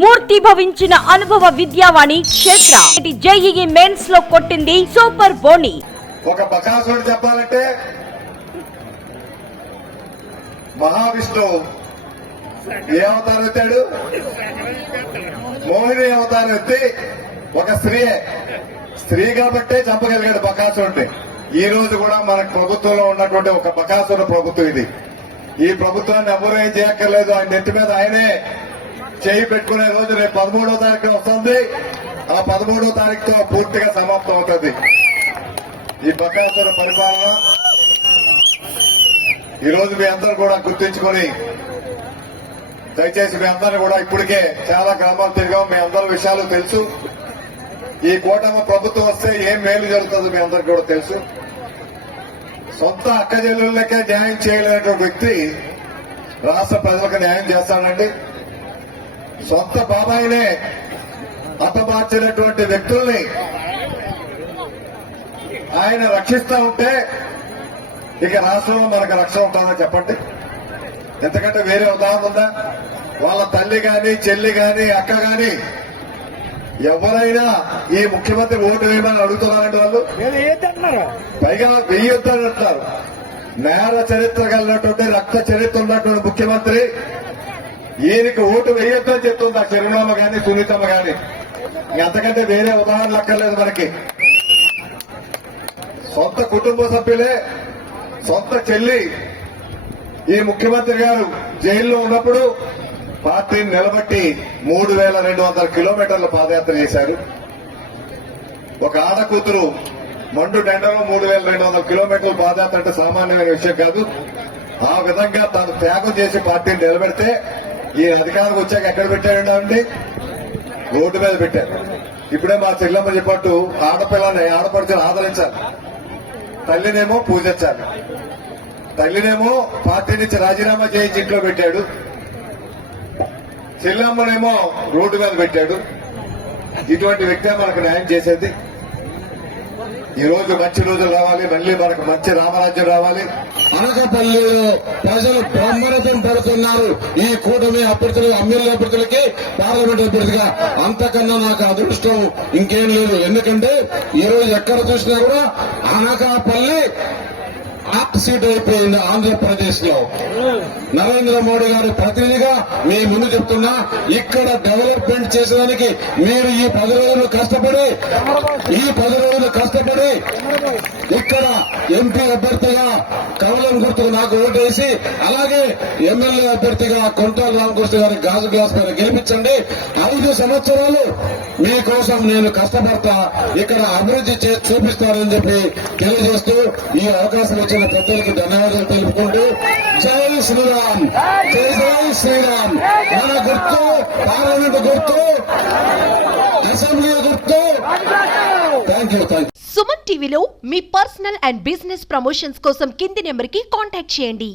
మూర్తి భవించిన అనుభవ విద్యావాణి క్షేత్ర JEE mains లో కొట్టింది సూపర్ బోని. ఒక బకాసుడు చెప్పాలంటే మహావిష్ణువు ఏ అవతారం ఎత్తాడు? మోహిని అవతారం ఎత్తి ఒక స్త్రీ కాబట్టే చంపగలిగాడు బకాసురుడిని. ఈ రోజు కూడా మనకు ప్రభుత్వంలో ఉన్నటువంటి ఒక బకాసుర ప్రభుత్వం ఇది. ఈ ప్రభుత్వాన్ని ఎవరూ ఏం చేయక్కర్లేదు. ఆయన నెత్తి మీద ఆయనే చేయి పెట్టుకునే రోజు రేపు 13వ తారీఖు వస్తుంది. ఆ 13వ తారీఖుతో పూర్తిగా సమాప్తం అవుతుంది ఈ బకాసుర పరిపాలన. ఈ రోజు మీ అందరూ కూడా గుర్తించుకొని దయచేసి మీ అందరూ కూడా ఇప్పటికే చాలా గ్రామాలు తిరిగాం. మీ అందరి విషయాలు తెలుసు. ఈ కూటమి ప్రభుత్వం వస్తే ఏం మేలు జరుగుతుందో మీ అందరికీ కూడా తెలుసు. సొంత అక్క చెల్లెళ్ళకే న్యాయం చేయలేనటువంటి వ్యక్తి రాష్ట్ర ప్రజలకు న్యాయం చేస్తాడండి. సొంత బాబాయినే హతమార్చినటువంటి వ్యక్తుల్ని ఆయన రక్షిస్తా ఉంటే ఇక రాష్ట్రంలో మనకు రక్షణ ఉంటుందని చెప్పండి. ఎందుకంటే వేరే ఉదాహరణ ఉందా? వాళ్ళ తల్లి గాని చెల్లి గాని అక్క గాని ఎవరైనా ఈ ముఖ్యమంత్రి ఓటు వేయమని అడుగుతున్నారండి. వాళ్ళు పైగా వెయ్యొద్దని అంటారు. నేర చరిత్ర కలిగినటువంటి రక్త చరిత్ర ఉన్నటువంటి ముఖ్యమంత్రి ఈయనకి ఓటు వేయొద్దని చెప్తుంది ఆ చిరునామ గాని సునీతమ్మ గాని. అంతకంటే వేరే ఉదాహరణలు అక్కర్లేదు మనకి. సొంత కుటుంబ సభ్యులే, సొంత చెల్లి ఈ ముఖ్యమంత్రి గారు జైల్లో ఉన్నప్పుడు పార్టీని నిలబట్టి 3200 కిలోమీటర్ల పాదయాత్ర చేశారు. ఒక ఆడ కూతురు మండు టెండలో 3200 కిలోమీటర్ల పాదయాత్ర అంటే సామాన్యమైన విషయం కాదు. ఆ విధంగా తాను త్యాగం చేసి పార్టీని నిలబెడితే ఈ అధికారం వచ్చాక ఎక్కడ పెట్టారండి? రోడ్డు మీద పెట్టారు. ఇప్పుడే మా చెల్లమ్మ చెప్పట్టు ఆడపిల్లని ఆడపడుచుని ఆదరించాలి, తల్లినేమో పూజించాలి. తల్లినేమో పార్టీ నుంచి రాజీనామా చేయించి ఇంట్లో పెట్టాడు, చెల్లమ్మనేమో రోడ్డు మీద పెట్టాడు. ఇటువంటి వ్యక్తే మనకు న్యాయం చేసేది. ఈ రోజు మంచి రోజులు రావాలి, మళ్ళీ మనకు మంచి రామరాజ్యం రావాలి. అనకాపల్లిలో ప్రజలు బ్రహ్మరథం పడుతున్నారు ఈ కూటమి అభ్యర్థులు, ఎమ్మెల్యే అభ్యర్థులకి, పార్లమెంట్ అభ్యర్థిగా. అంతకన్నా నాకు అదృష్టం ఇంకేం లేదు. ఎందుకంటే ఈ రోజు ఎక్కడ చూసినా కూడా అనకాపల్లి హాట్ సీట్ అయిపోయింది ఆంధ్రప్రదేశ్ లో. నరేంద్ర మోడీ గారి ప్రతినిధిగా మీ ముందు చెప్తున్నా, ఇక్కడ డెవలప్మెంట్ చేసేదానికి మీరు ఈ 10 రోజులు కష్టపడి ఇక్కడ ఎంపీ అభ్యర్థిగా కమలం గుర్తుకు నాకు ఓటేసి, అలాగే ఎమ్మెల్యే అభ్యర్థిగా కొంటాల రామకృష్ణ గారి గాజు గ్లాస్ పైన గెలిపించండి. 5 సంవత్సరాలు మీకోసం నేను కష్టపడతా, ఇక్కడ అభివృద్ధి చేసి చూపిస్తానని చెప్పి తెలియజేస్తూ ఈ అవకాశం ఇచ్చిన పెద్దలకు ధన్యవాదాలు తెలుపుకుంటూ జై శ్రీరామ్, జై శ్రీరామ్. మన గుర్తు పార్లమెంట్ గుర్తు, అసెంబ్లీ గుర్తు. Thank you. సుమన్ టీవీలో మీ పర్సనల్ అండ్ బిజినెస్ ప్రమోషన్స్ కోసం కింది నెంబర్ కి కాంటాక్ట్ చేయండి.